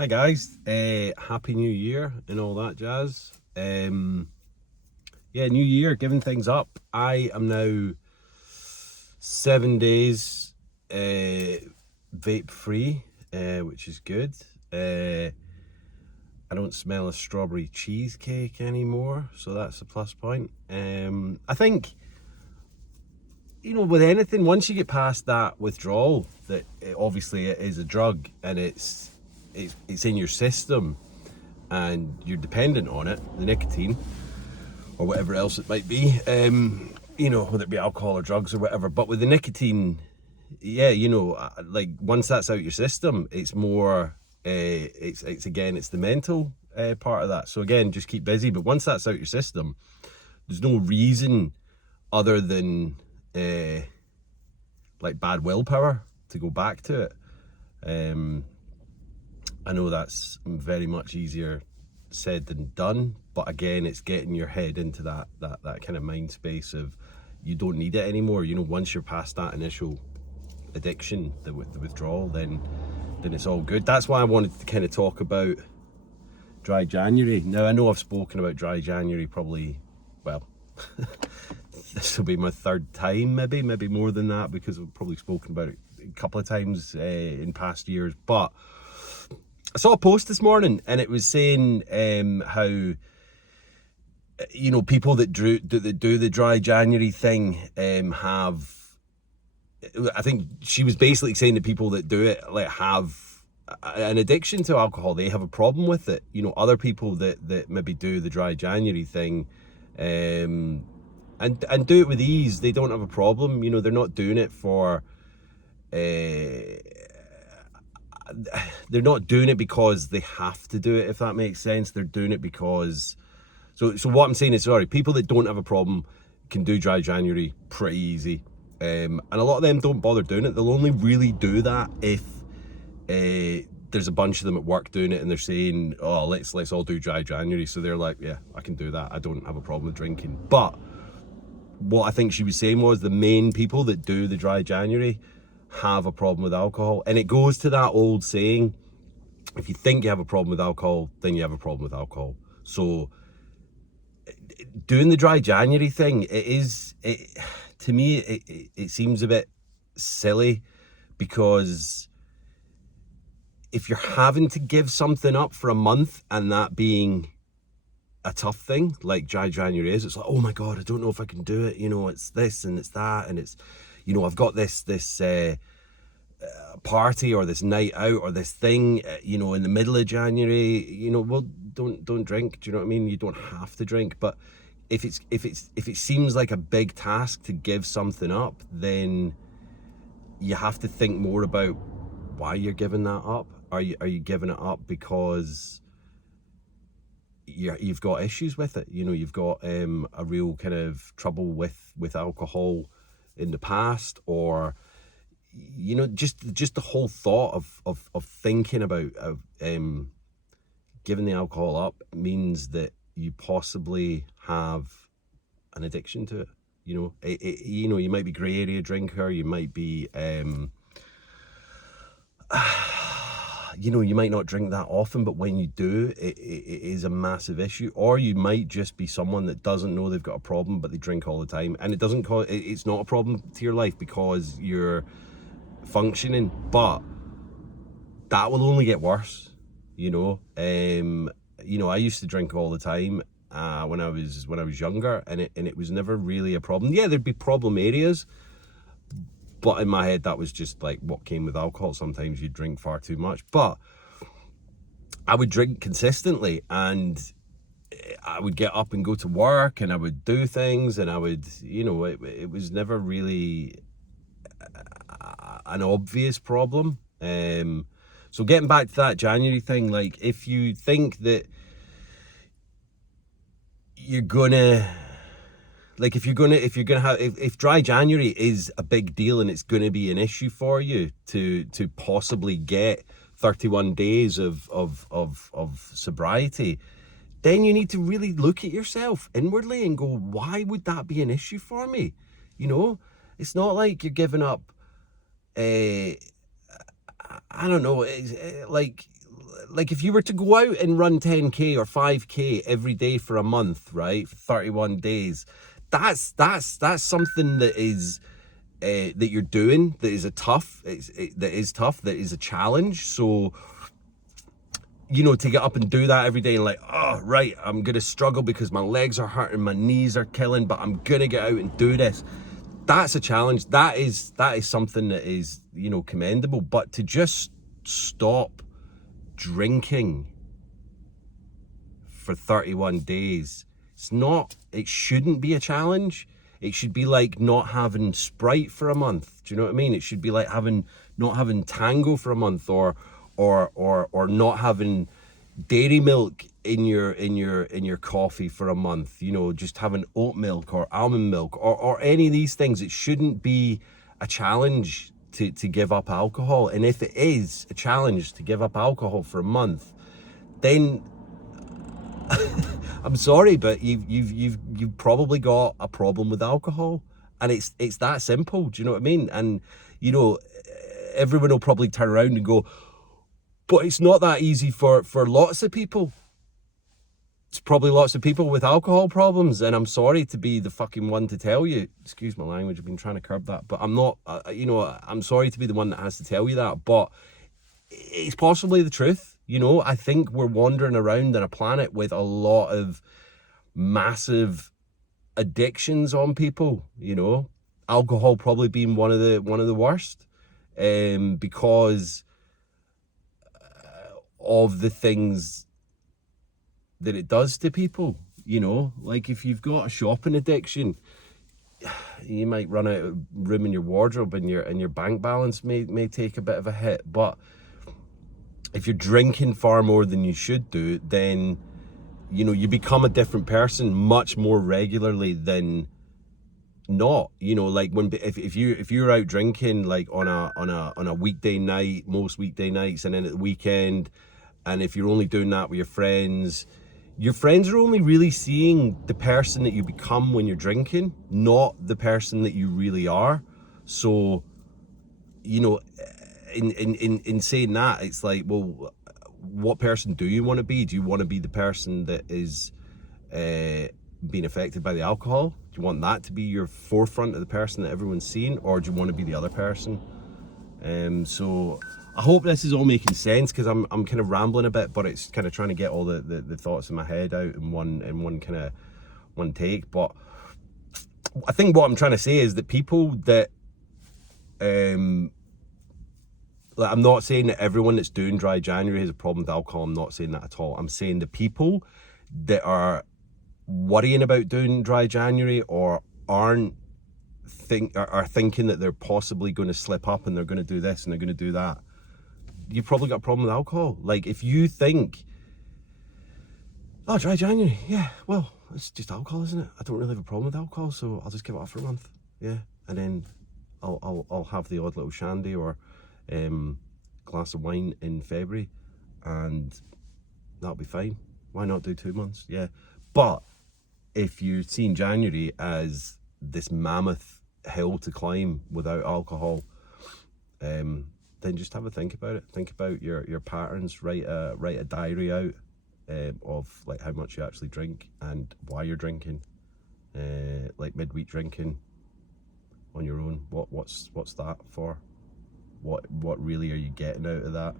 Hi guys, happy new year and all that jazz. Yeah, new year, giving things up. I am now 7 days vape free, which is good. I don't smell a strawberry cheesecake anymore, so that's a plus point. I think, with anything, once you get past that withdrawal, that obviously it is a drug and it's in your system and you're dependent on it, the nicotine or whatever else it might be, whether it be alcohol or drugs or whatever. But with the nicotine, yeah, like once that's out your system, it's more, it's the mental part of that. So again, just keep busy. But once that's out your system, there's no reason other than like bad willpower to go back to it. I know that's very much easier said than done, but again, it's getting your head into that kind of mind space of you don't need it anymore. Once you're past that initial addiction, the withdrawal, then it's all good. That's why I wanted to kind of talk about dry January. Now, I know I've spoken about dry January probably, well, this will be my third time, maybe more than that, because I've probably spoken about it a couple of times in past years. But I saw a post this morning and it was saying how people that do the dry January thing have, I think she was basically saying that people that do it like have an addiction to alcohol. They have a problem with it. Other people that maybe do the dry January thing and do it with ease, they don't have a problem. They're not doing it for they're not doing it because they have to do it, if that makes sense. They're doing it because so what I'm saying is, sorry, people that don't have a problem can do dry January pretty easy, and a lot of them don't bother doing it. They'll only really do that if there's a bunch of them at work doing it and they're saying, oh, let's all do dry January. So they're like, yeah, I can do that, I don't have a problem with drinking. But what I think she was saying was the main people that do the dry January have a problem with alcohol. And it goes to that old saying, if you think you have a problem with alcohol, then you have a problem with alcohol. So doing the dry January thing, to me it seems a bit silly, because if you're having to give something up for a month and that being a tough thing like dry January is, it's like, oh my god, I don't know if I can do it. It's this and it's that, and it's, I've got this party or this night out or this thing, in the middle of January. Well, don't drink. Do you know what I mean? You don't have to drink, but if it seems like a big task to give something up, then you have to think more about why you're giving that up. Are you giving it up because you've got issues with it? You've got a real kind of trouble with alcohol in the past, or just the whole thought of thinking about giving the alcohol up means that you possibly have an addiction to it. You might be grey area drinker, you might be you might not drink that often, but when you do, it is a massive issue. Or you might just be someone that doesn't know they've got a problem, but they drink all the time, and it's not a problem to your life because you're functioning. But that will only get worse. I used to drink all the time when I was younger, and it was never really a problem. Yeah, there'd be problem areas, but in my head that was just like what came with alcohol. Sometimes you drink far too much, but I would drink consistently, and I would get up and go to work, and I would do things, and I would, it was never really an obvious problem. So getting back to that January thing, like if you think that you're gonna, like if dry January is a big deal and it's gonna be an issue for you to possibly get 31 days of sobriety, then you need to really look at yourself inwardly and go, why would that be an issue for me? It's not like you're giving up I don't know, like like if you were to go out and run 10k or 5k every day for a month, right, for 31 days, that's something that is that you're doing, that is tough, that is a challenge. So, you know, to get up and do that every day and like, oh, right, I'm gonna struggle because my legs are hurting, my knees are killing, but I'm gonna get out and do this. That's a challenge. That is something that is, you know, commendable. But to just stop drinking for 31 days, it shouldn't be a challenge. It should be like not having Sprite for a month. Do you know what I mean? It should be like not having Tango for a month, or not having dairy milk in your coffee for a month. You know, just having oat milk or almond milk or any of these things. It shouldn't be a challenge to give up alcohol. And if it is a challenge to give up alcohol for a month, then I'm sorry, but you've probably got a problem with alcohol, and it's that simple. Do you know what I mean? And you know, everyone will probably turn around and go, but it's not that easy for lots of people. It's probably lots of people with alcohol problems, and I'm sorry to be the fucking one to tell you. Excuse my language, I've been trying to curb that, but I'm not. You know, I'm sorry to be the one that has to tell you that, but it's possibly the truth. You know, I think we're wandering around on a planet with a lot of massive addictions on people. You know, alcohol probably being one of the worst, because of the things that it does to people. You know, like if you've got a shopping addiction, you might run out of room in your wardrobe, and your bank balance may take a bit of a hit. But if you're drinking far more than you should do, then, you know, you become a different person much more regularly than not. You know, like if you're out drinking like on a weekday night, most weekday nights, and then at the weekend, and if you're only doing that with your friends are only really seeing the person that you become when you're drinking, not the person that you really are. So, you know, in saying that, it's like, well, what person do you want to be? Do you want to be the person that is being affected by the alcohol? Do you want that to be your forefront of the person that everyone's seeing, or do you want to be the other person? So I hope this is all making sense, because I'm kind of rambling a bit, but it's kind of trying to get all the thoughts in my head out in one kind of one take. But I think what I'm trying to say is that people that like, I'm not saying that everyone that's doing dry January has a problem with alcohol. I'm not saying that at all. I'm saying the people that are worrying about doing dry January, or are thinking that they're possibly going to slip up and they're going to do this and they're going to do that, you've probably got a problem with alcohol. Like if you think, oh, dry January, yeah, well, it's just alcohol, isn't it? I don't really have a problem with alcohol, so I'll just give it up for a month, yeah, and then I'll have the odd little shandy or glass of wine in February, and that'll be fine. Why not do 2 months? Yeah. But if you're seeing January as this mammoth hill to climb without alcohol, then just have a think about it. Think about your patterns. Write a diary out of like how much you actually drink and why you're drinking. Like midweek drinking on your own. What's that for? What really are you getting out of that?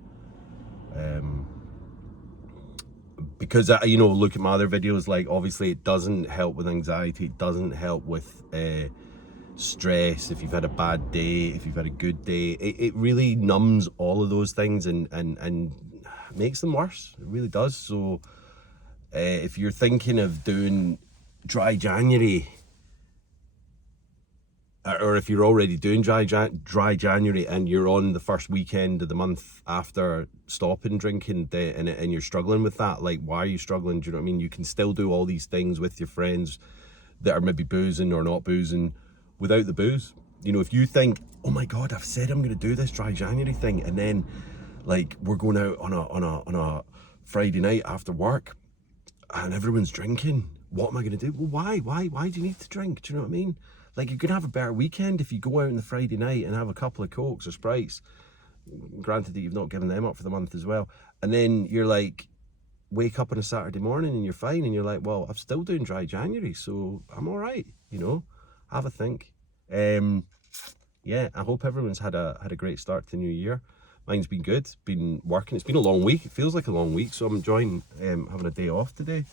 Because you know, look at my other videos, like obviously it doesn't help with anxiety, it doesn't help with stress, if you've had a bad day, if you've had a good day, it really numbs all of those things and makes them worse. It really does. So if you're thinking of doing dry January, or if you're already doing dry January and you're on the first weekend of the month after stopping drinking, and you're struggling with that, like, why are you struggling? Do you know what I mean? You can still do all these things with your friends that are maybe boozing or not boozing without the booze. You know, if you think, oh my God, I've said I'm going to do this dry January thing, and then like we're going out on a Friday night after work and everyone's drinking, what am I going to do? Well, why do you need to drink? Do you know what I mean? Like, you're going to have a better weekend if you go out on the Friday night and have a couple of Cokes or Sprites, granted that you've not given them up for the month as well, And then you're like, wake up on a Saturday morning and you're fine, and you're like, well, I'm still doing dry January, so I'm all right, you know. Have a think. Yeah, I hope everyone's had a great start to the new year. Mine's been good. Been working. It's been a long week. It feels like a long week, so I'm enjoying having a day off today,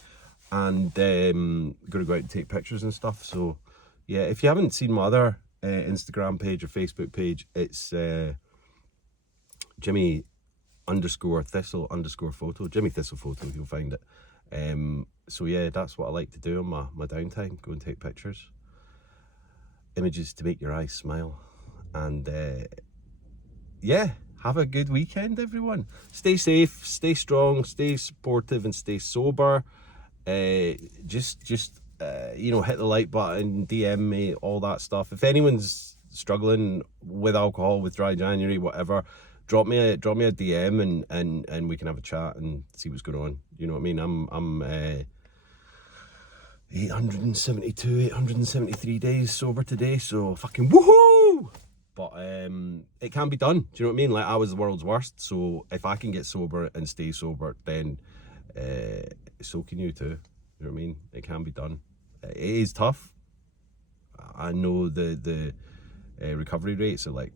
and going to go out and take pictures and stuff. So yeah, if you haven't seen my other Instagram page or Facebook page, it's Jimmy_Thistle_photo, Jimmy Thistle photo, you'll find it. So yeah, that's what I like to do on my downtime, go and take pictures, images to make your eyes smile. And yeah, have a good weekend, everyone. Stay safe, stay strong, stay supportive, and stay sober. Just you know, hit the like button, DM me, all that stuff. If anyone's struggling with alcohol, with dry January, whatever, drop me a DM, and we can have a chat and see what's going on. You know what I mean? I'm 873 days sober today, so fucking woohoo! But it can be done. Do you know what I mean? Like, I was the world's worst, so if I can get sober and stay sober, then so can you too. You know what I mean? It can be done. It is tough. I know the recovery rates are like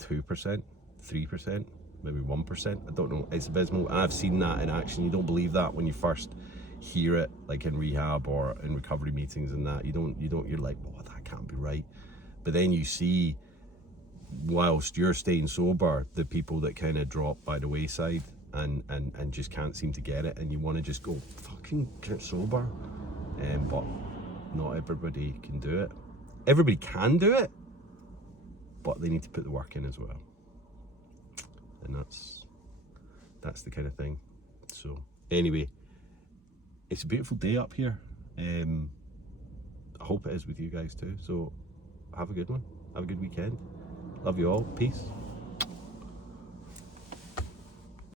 2%, 3%, maybe 1%. I don't know. It's abysmal. I've seen that in action. You don't believe that when you first hear it, like in rehab or in recovery meetings and that. You're like, oh, that can't be right. But then you see, whilst you're staying sober, the people that kind of drop by the wayside and just can't seem to get it, and you want to just go, fucking get sober. But not everybody can do it. Everybody can do it, but they need to put the work in as well. And that's the kind of thing. So anyway, it's a beautiful day up here. I hope it is with you guys too. So have a good one. Have a good weekend. Love you all. Peace.